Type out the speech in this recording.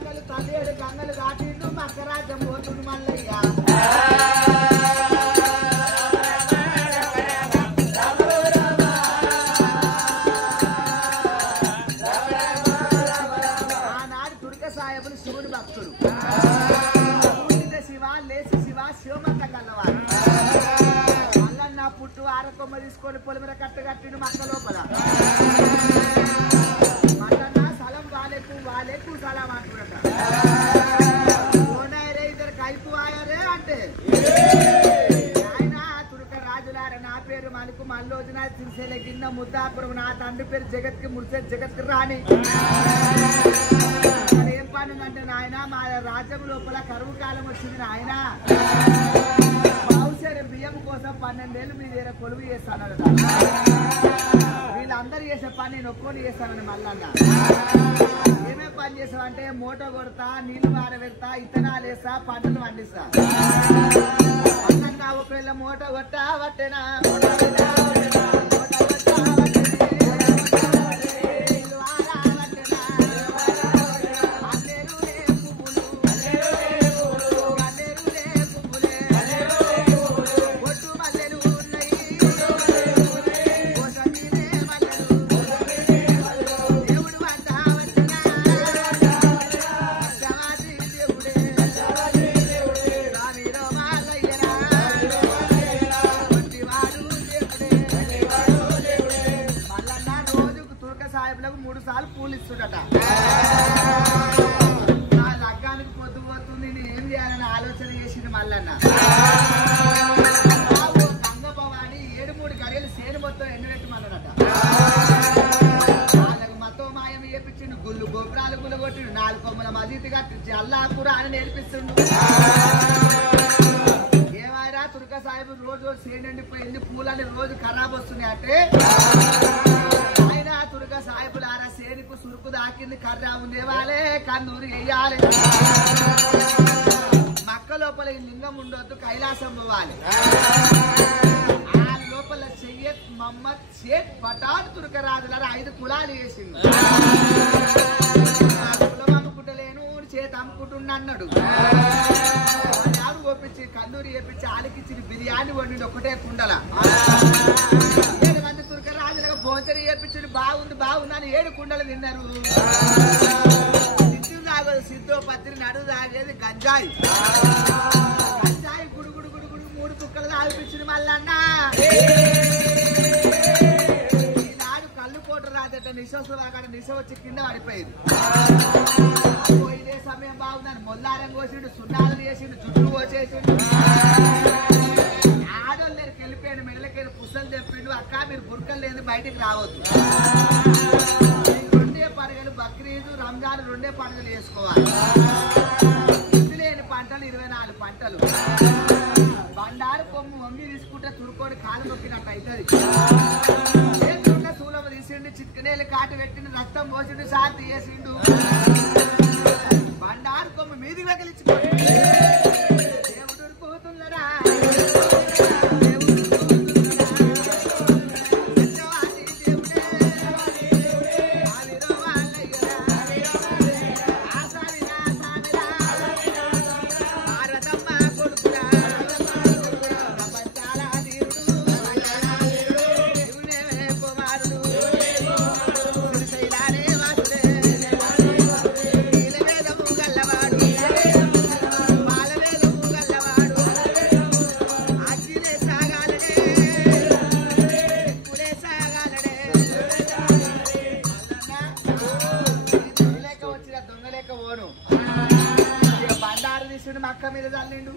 గంగలు తల్లేడు గంగలు కాటిండు మక్కరాజ్యం పోతుండు మల్లయ్య ఆనాడు తుర్క సాహెబులు శివుడు భక్తుడు శివ లేచి శివ శివమంత గల్లవారు మల్లన్న పుట్టు ఆరకొమ్మ తీసుకొని పొలిమర కట్ట కట్టిండు మక్క లోపల మల్లన్న సలం వాలేకు సలాం అంటున్నట రే ఇద్దరు కైపు ఆయరే అంటే ఆయన తుర్క రాజులార నా పేరు మలుకు మల్లోజన తిరిసేలే గిన్న ముద్దాపురం నా తండ్రి పేరు జగత్కి ముడిసే జగత్కి రాని ఏం పని ఉందంటే నాయన మా రాజ్యం లోపల కరువు కాలం వచ్చింది నాయన బావుసేరు బియ్యం కోసం 12 ఏళ్ళు మీ దగ్గర కొలువు చేస్తాను వీళ్ళందరూ చేసే పని నేను ఒక్కోటి చేస్తానని మల్లన్న ఏమేమి పని చేసావంటే మోటో కొడతా నీళ్లు పారబెడతా ఇత్తనాలు వేస్తా పంటలు పండిస్తా మల్లన్న ఒకవేళ మోటో కొట్టా పట్టేనా ఏమైనా తుర్క సాహిబు రోజు సేనండిపోయింది పూలని రోజు ఖరాబ్ వస్తున్నాయి అంటే ఆయన తుర్క సాహిబులారా సేనుకు సురుకు దాకింది కర్రా ఉండేవాలే కన్నూరు వేయాలి మక్క లోపల ఈ లింగం ఉండొద్దు కైలాసం పోవాలి ఆ లోపల సయ్యద్ మహమ్మద్ షేక్ పఠాన్ తుర్క రాజులారా 5 కులాలు వేసింది కులం అమ్ముకుంటలేను చేతి అమ్ముకుంటున్నా అన్నాడు ఒప్పించి కన్నూరి వేపించి ఆలికిచ్చి బిర్యానీ వండి ఒకటే కుండల 7 మంది తుర్క రాజులకు భోజనం చేపించి బాగుంది అని 7 కుండలు తిన్నారు సిద్ధు తాగదు సిద్ధు పత్రి నడు తాగేది గంజాయి గుడుగుడు 3 కుక్కలు తాగిపించింది మల్లన్న ఈనాడు కళ్ళు కోట రాదట నిశ వచ్చి కింద పడిపోయింది ఇదే సమయం బాగుందని మొల్లారం కోసిండు సున్నాలు చేసిండు జుట్టు కోసేసిండు ఆడోళ్ళ దగ్గరికి వెళ్ళిపోయాడు మెడలకెళ్ళి పుస్తలు చెప్పిండు అక్క మీరు బుర్కలు లేదు బయటికి రావద్దు 2 పండుగలు బక్రీదు రంజాన్ 2 పండుగలు చేసుకోవాలి ఇది లేని పంటలు 24 పంటలు బండారు కొమ్ము మమ్మీ తీసుకుంటే తురుకోడి కాలు నొక్కినట్టు అవుతుంది సూలమ తీసిండు చిట్కనేళ్ళు కాటు పెట్టిండు రక్తం పోసిండు శాంతి చేసిండు బండారు కొమ్ము మీది వెగలిచ్చిపోయి దేవుడు పోతున్నాడా మక్క మీద చల్లిండు